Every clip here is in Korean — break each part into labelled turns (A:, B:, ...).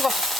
A: 수가.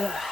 A: Ugh.